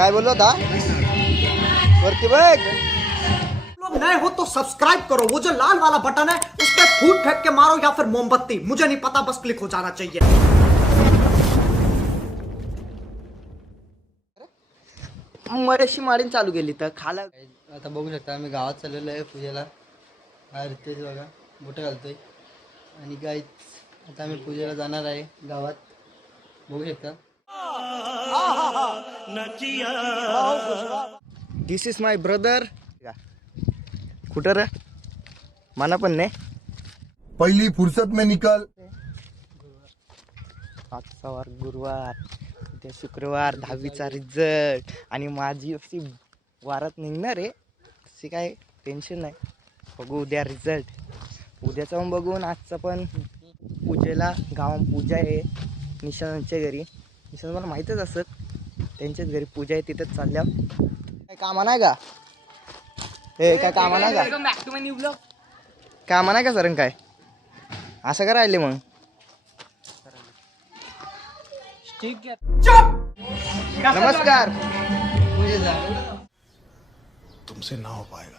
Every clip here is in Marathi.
काय बोललो था वरती बघ। लोग नए हो तो सब्सक्राइब करो, वो जो लाल वाला बटन है उस पर फूट फेंक के मारो या फिर मोमबत्ती, मुझे नहीं पता, बस क्लिक हो जाना चाहिए। मरेशी माडीन चालू केली तर खाला। आता बघू शकता आम्ही गावात चाललेलो आहे पूजेला। बाहेर तेच बघा बोटं घालतोय आणि गाईच आता आम्ही पूजेला जाणार आहे गावात, बघू शकता। दिस इज माय ब्रदर। कुठं रे मला पण नाही। पहली फुर्सत में निकल। आजचा वार गुरुवार, उद्या शुक्रवार, 10वीचा रिझल्ट आणि माझी अशी वारात निघणार आहे, अशी काय टेन्शन नाही। बघू उद्या रिझल्ट, उद्याचा पण बघून आजचा पण पूजेला गावात पूजा आहे निशांतच्या घरी। निशांत मला माहीतच असत, त्यांच्याच घरी पूजा आहे, तिथंच चालल्या। काय कामा नाही का हे, काय कामा नाही का, कामा नाही का सर काय असं का राहिले मग। नमस्कार। तुमसे ना हो पाएगा।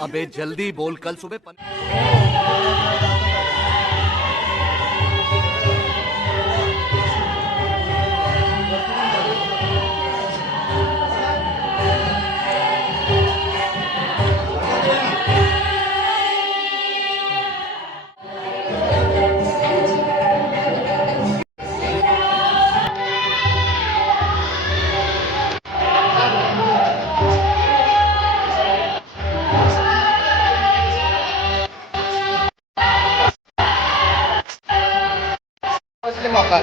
अबे जल्दी बोल, कल सुबह मौका।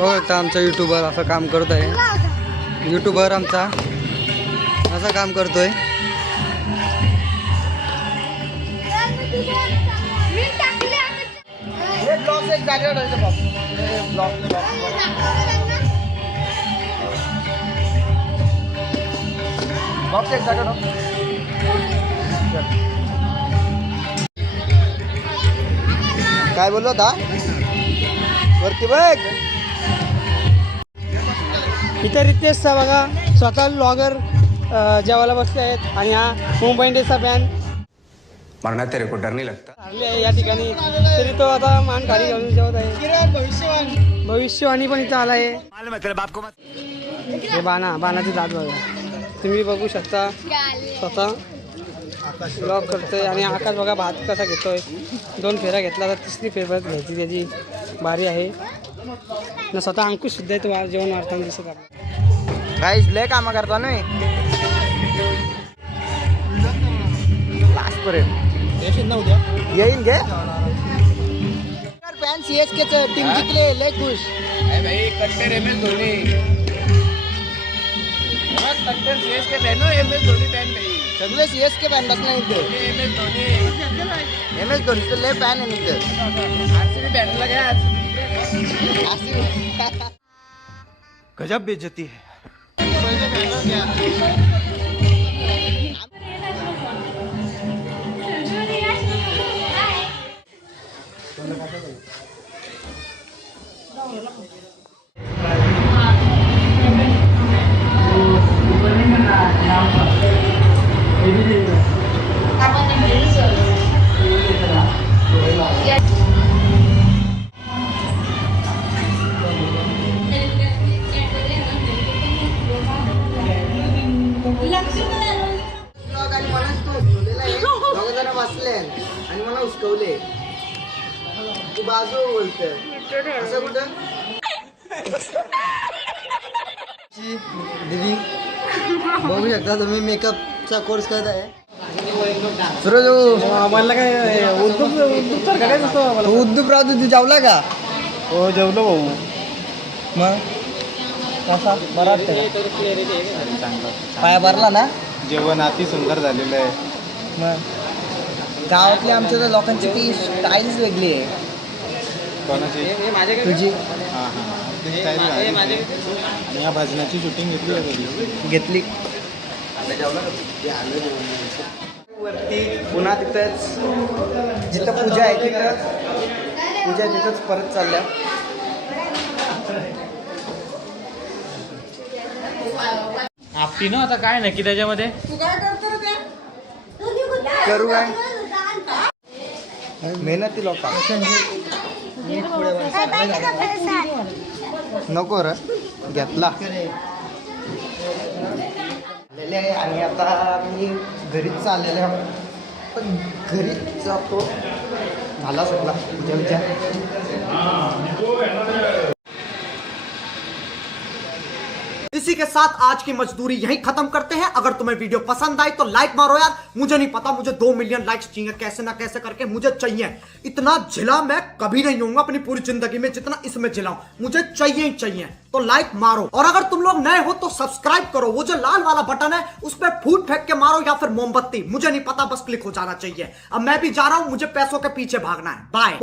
बघू शकता आमचा युट्यूबर असं काम करत आहे. युट्यूबर आमचा असं काम करतोय. काय बोललो होता वरती बघ. इथे रितेशचा बघा स्वतः ब्लॉगर जेवायला बसले आहेत आणि हा मुंबई इंडियन्सचा फॅन मरना तेरे को डर नहीं लगता. हारले आहे या ठिकाणी. तरी तो आता मान खाली घालून जेवत आहे. भविष्यवाणी पण इथं आला आहे. मालूम है तेरे बाप को मत. हे बाणाचे दात बघा तुम्ही बघू शकता. स्वतः ब्लॉग करतोय आणि आकाश बघा भात कसा घेतोय. 2 फेऱ्या घेतला तर 3री फेर परत घ्यायची त्याची बारी आहे ना. स्वतः अंकुश सुद्धा आहे तो जेवण वाढताना दिसत आपल्याला. गाईज लय कामं करतो ना लास्ट पर्यंत येईन घे. फॅन CSK टीम जिंकले लय खुश. सगळे CSK फॅन बसणार इथे. MS धोनीचं लय फॅन आहे इथे. गजब बेइज्जती है. बसले आणि मला उचकवले. तू बाजू बोलतोय असं कुठं. दीदी बघू शकता तुम्ही मेकअपचा कोर्स करत आहे. सूरज मला काय उद्दूप राहतो. तू जेवला का? हो जेवलो भाऊ. मग कसा बरा पाया भरला ना. जेवण अति सुंदर झालेलं आहे. मग गावातल्या आमच्या तर लोकांची ती स्टाईलच वेगळी आहे. कोणाची? तुझी हां हां ती स्टाईल आहे. आणि या भजनाची शूटिंग घेतली आहे कधी? घेतली. वरती पुन्हा तिथंच जिथं पूजा आहे तिथंच परत चालल्या. आपली ना आता काय नक्की त्याच्यामध्ये करू काय मेहनती लोक नको र घेतला. आणि आता मी घरीच चाललेले पण घरीच जातो. झाला सगळा पूजा. इसी के साथ आज की मजदूरी यहीं खत्म करते हैं. अगर तुम्हें वीडियो पसंद आई तो लाइक मारो यार. मुझे नहीं पता, मुझे 2 मिलियन लाइक्स चाहिए. कैसे ना कैसे करके मुझे चाहिए. इतना झिला मैं कभी नहीं होऊंगा अपनी पूरी जिंदगी में जितना इसमें झिला हूं. मुझे चाहिए ही चाहिए. तो लाइक मारो. और अगर तुम लोग नए हो तो सब्सक्राइब करो. वो जो लाल वाला बटन है उस पर फूट फेंक के मारो या फिर मोमबत्ती, मुझे नहीं पता, बस क्लिक हो जाना चाहिए. अब मैं भी जा रहा हूं, मुझे पैसों के पीछे भागना है. बाय.